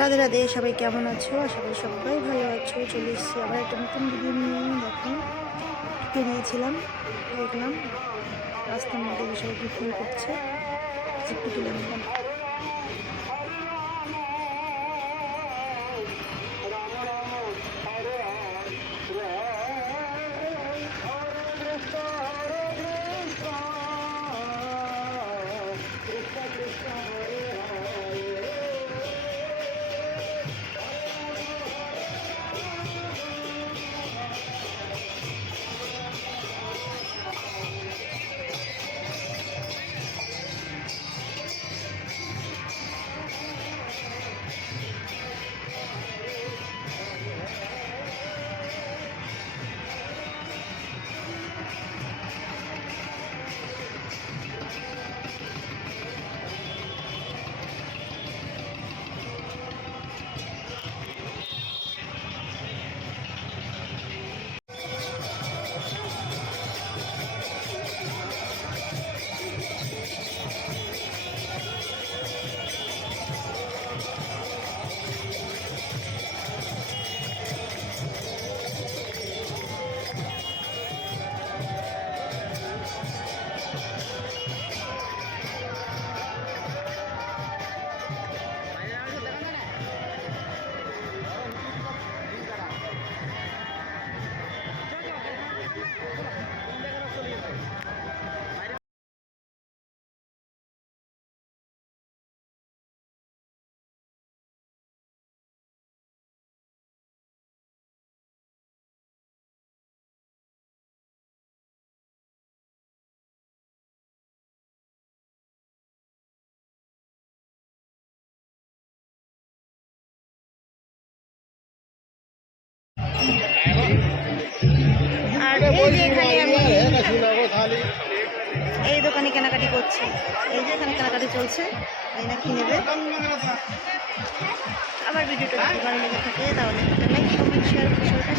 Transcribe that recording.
রাধে রাধে, সবাই কেমন আছো? আশা করি সবাই ভালো আছো। চলে এসেছি আবার একটা নতুন ভিডিও নিয়ে। দেখো বেরিয়েছিলাম, দেখলাম রাস্তার মধ্যে সবাই পিকনিক করছে, একটু তুলে নিলাম। আর এই যে এখানে আমি এই দোকানে কেনাকাটি করছি, এই যে এখানে কেনাকাটি চলছে, এই না কি নেবে। আবার ভিডিওটা যদি ভালো লেগে থাকে তাহলে একটা লাইক, কমেন্ট, শেয়ার বিষয়টা